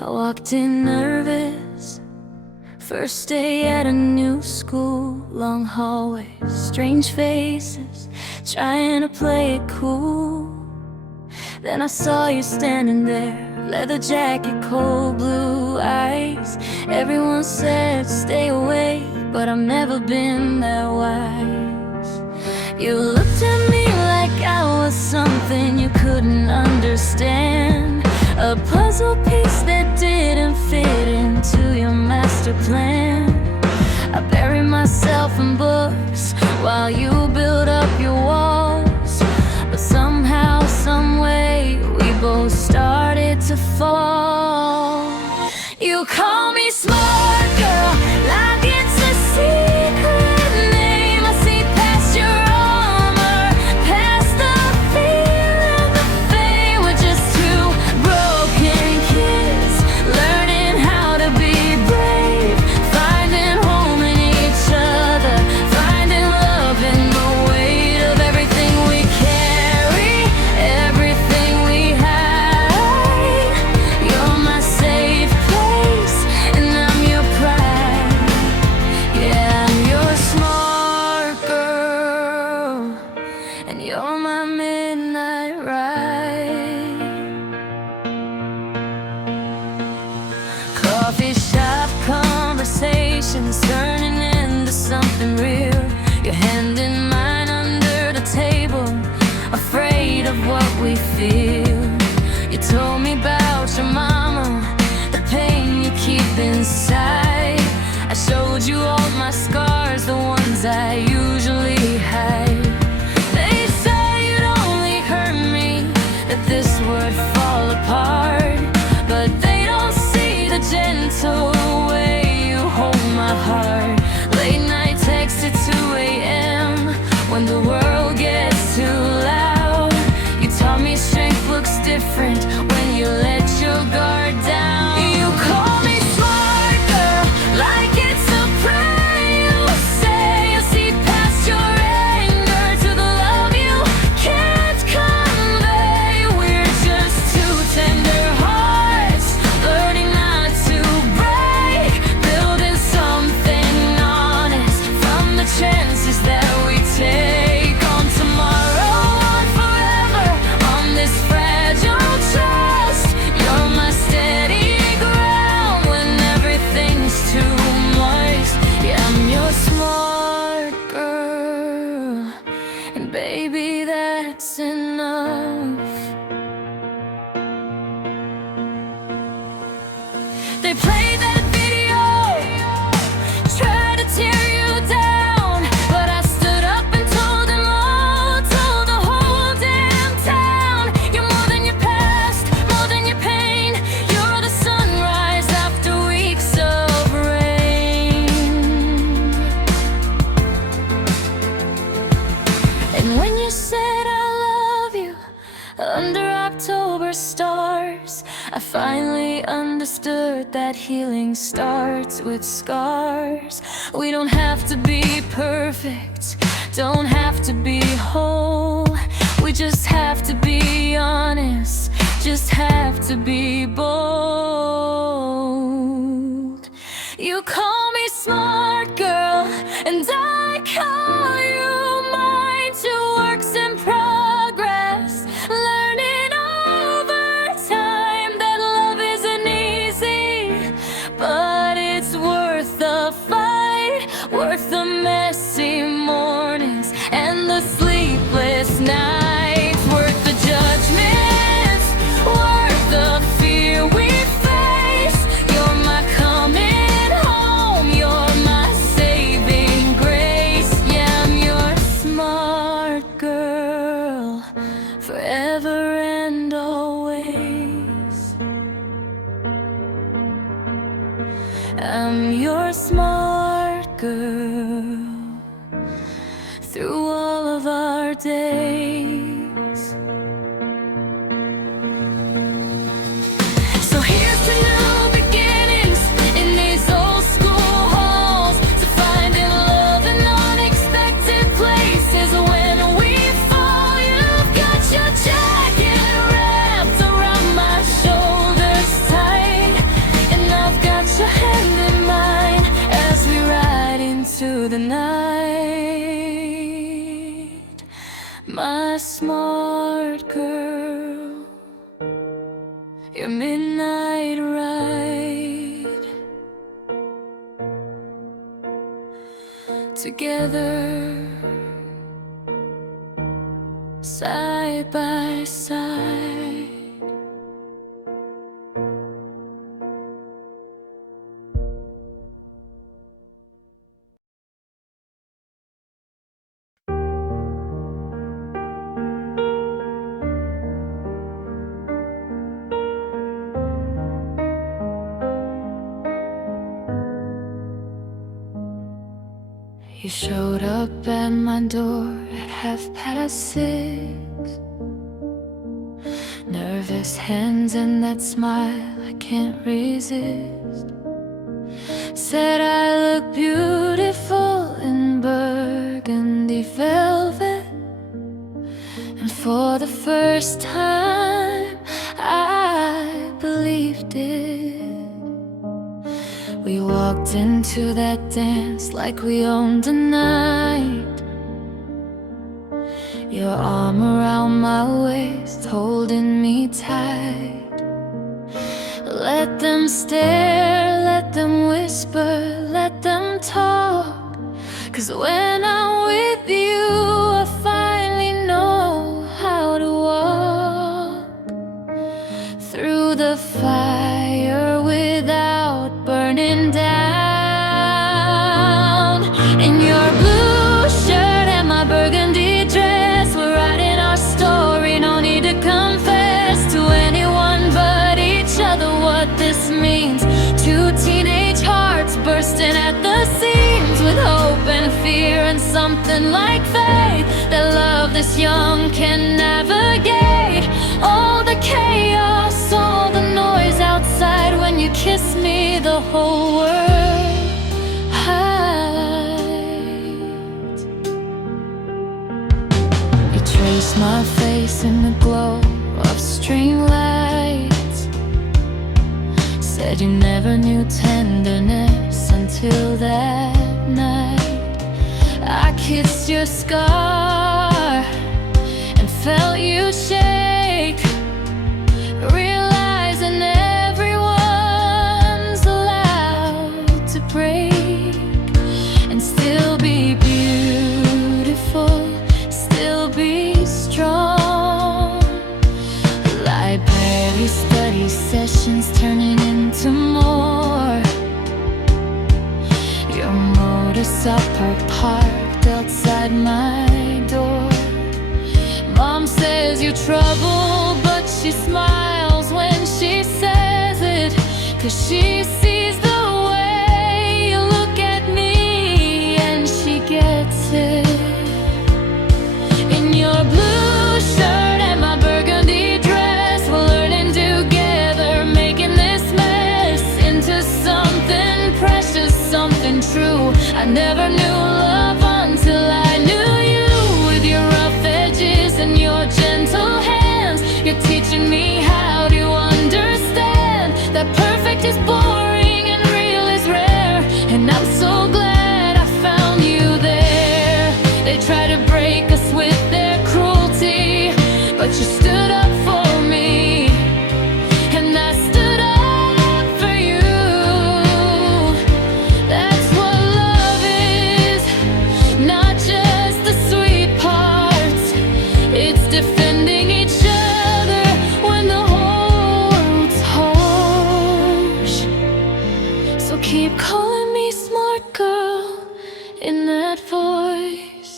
I walked in nervous, first day at a new school. Long hallways, strange faces, trying to play it cool. Then I saw you standing there, leather jacket, cold blue eyes. Everyone said stay away, but I've never been that wise. You looked at me like I was something you couldn't understand, a puzzle piece that didn't fit into your master plan. I buried myself in books while you built up your walls, but somehow, someway, we both started to fall. You call me smart girl, like it's a secret name. I see past your armor, past the fear and the fame. We're just two broken kids, learning how to be brave, finding home in each other, finding love in the weight of everything we carry, everything we hide. You're my safe place, and I'm your pride. Yeah, I'm your smart girl, and you're my midnight ride. Coffee shop conversations turning into something real. Your hand in mine under the table, afraid of what we feel. You told me about your mama, the pain you keep inside. I showed you all my scars, the ones I usually hide. They say you'd only hurt me, that this would fall apart, but they don't see the gentle way you hold my heart. Late night text at 2 a.m. when the world gets too loud. You taught me strength looks different when you let your guard down. You call me smart girl, like it's a prayer you say. I see past your anger to the love you can't convey. We're just two tender hearts, learning not to break, building something honest from the chances that we take. On tomorrow, on forever, on this fragile trust. You're my steady ground when everything's too much. Yeah, I'm your smart girl, and baby, that's enough. They play that video, try to tear you down, but I stood up and told them all, told the whole damn town. You're more than your past, more than your pain. You're the sunrise after weeks of rain. And when you said I love you under October stars, I finally understood that healing starts with scars. We don't have to be perfect, don't have to be whole. We just have to be honest, just have to be bold. You call me smart girl, and I call you mine. Two works in progress, learning over time that love isn't easy, but it's worth the fight, worth the messy mornings and the sleepless nights, worth the judgments, worth the fear we face. You're my coming home, you're my saving grace. Yeah, I'm your smart girl, forever and always. I'm your smart girl, through all of our days. So here's to new beginnings in these old school halls, to finding love in unexpected places. When we fall, you've got your jacket wrapped around my shoulders tight. your midnight ride. Together, side by side. You showed up at my door at 6:30. Nervous hands and that smile I can't resist. Said I look beautiful in burgundy velvet, and for the first time I believed it. We walked into that dance like we owned the night. Your arm around my waist, holding me tight. Let them stare, let them whisper, let them talk. 'Cause when I'm with you, I finally know how to walk through the fire without burning down. In your blue shirt and my burgundy dress, we're writing our story, no need to confess to anyone but each other what this means. Two teenage hearts bursting at the seams, with hope and fear and something like faith that love this young can navigate. All the chaos, all the noise outside, when you kiss me the whole world hides. You trace my face in the glow of string lights. Said you never knew tenderness until that night. I kissed your scar and felt you shake, realizing everyone's allowed to break and still be beautiful, still be strong. Library study sessions turning into more. Your motor saw her parked outside my door. Mom says you're trouble, but she smiles when she says it, 'cause she sees the way you look at me and she gets it. In your blue shirt and my burgundy dress, we're learning together, making this mess into something precious, something true. I never knew love until I knew you, with your rough edges and your gentle hands. You're teaching me how to understand that perfect is boring and real is rare. And I'm so glad I found you there. They try to break us with their cruelty, but you stood up for me, and I stood up for you. That's what love is, not just the sweet parts. It's defending each other when the whole world's harsh. So keep calling me smart girl in that voice.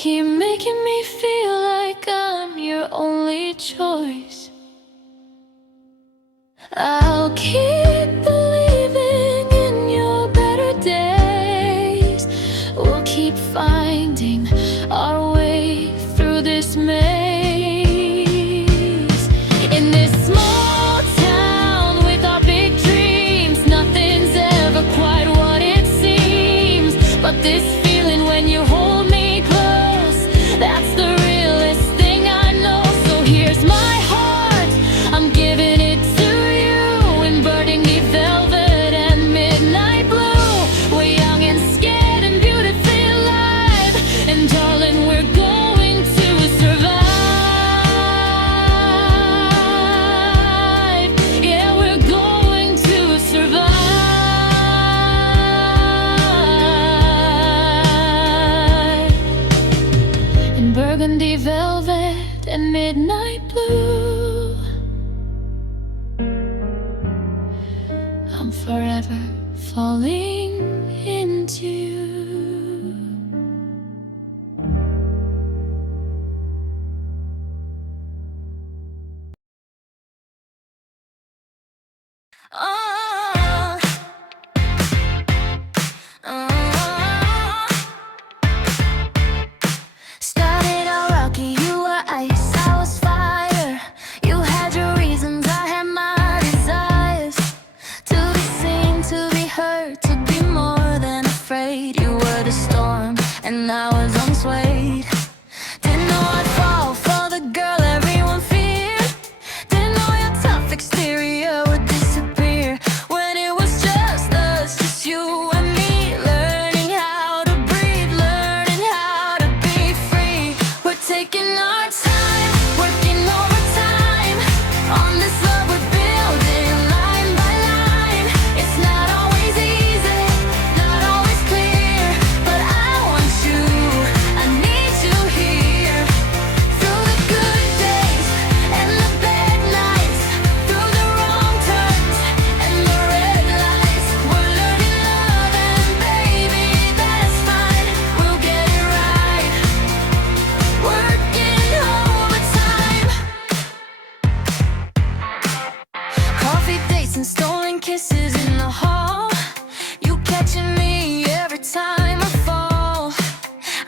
Keep making me feel like I'm your only choice. I'll keep believing in your better days. We'll keep finding our way through this maze. In this small town with our big dreams, nothing's ever quite what it seems. But this feeling when you hold me close, that's the realest thing I know. So here's my heart, I'm giving it to you, in burgundy velvet and midnight blue. We're young and scared and beautifully alive, and darling, we're going to survive. I'm forever falling into you. Oh, oh. Started out rocky, you were ice, I was fire. You had your reasons, I had my desires. To be seen, to be heard, to be more than afraid. You were the storm, and I was unswayed. Didn't know I'd fall for the girl everyone feared. Didn't know your tough exterior would disappear when it was just us, just you and me. Learning how to breathe, learning how to be free. We're taking our time, working overtime on this love we're building line by line. It's not always easy, not always clear, but I want you, I need you here. Through the good days and the bad nights, through the wrong turns and the red lights, we're learning love, and baby, that's fine, we'll get it right. Working overtime. Coffee dates and stolen kisses in the hall. You catching me every time I fall.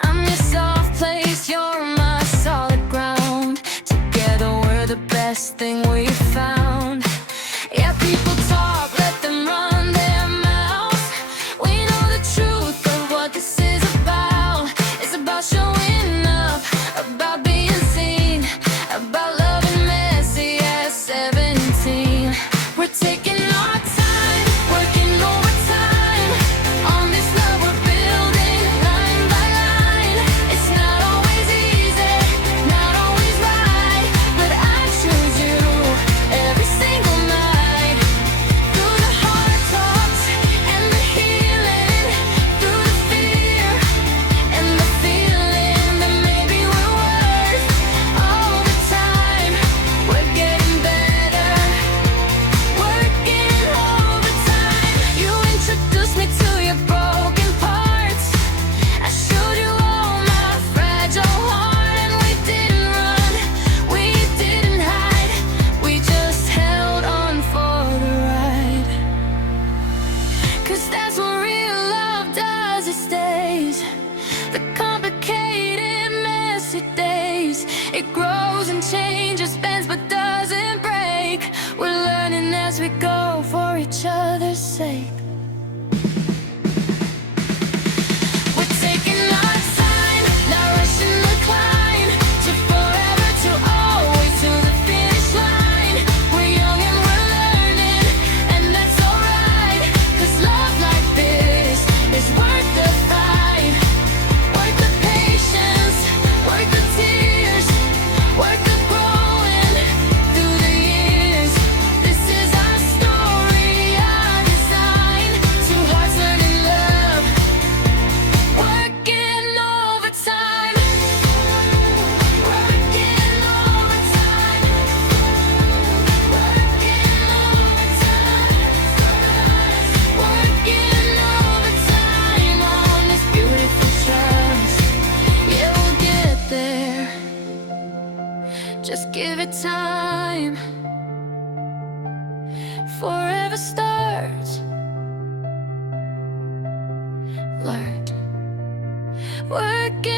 I'm your soft place, you're my solid ground. Together we're the best thing we've found. Yeah, people talk, let them run their mouths. We know the truth of what this is about. It's about showing up, about being seen, about loving messy at 17. We're taking our time, working overtime on this love we're building line by line. It's not always easy, not always right, but I choose you every single night. Through the hard talks and the healing, through the fear and the feeling that maybe we're worth all the time. We're getting better, working overtime. You introduced me to your broken parts. I showed you all my fragile heart, and we didn't run, we didn't hide, we just held on for the ride. 'Cause that's what real love does, it stays. The complicated, messy days, it grows and changes, bends but doesn't break. We're learning as we go for each other's sake. We're taking our time, not rushing the climb, to forever, to always, to the finish line. We're young and we're learning, and that's alright. 'Cause love like this is worth the fight. Worth the patience, worth the tears, worth the growing through the years. This is our story, our design. Two hearts learning love, working overtime. Working overtime. Working overtime. Working overtime on this beautiful trust. Yeah, we'll get there. Just give it time. Forever starts. Learn. Working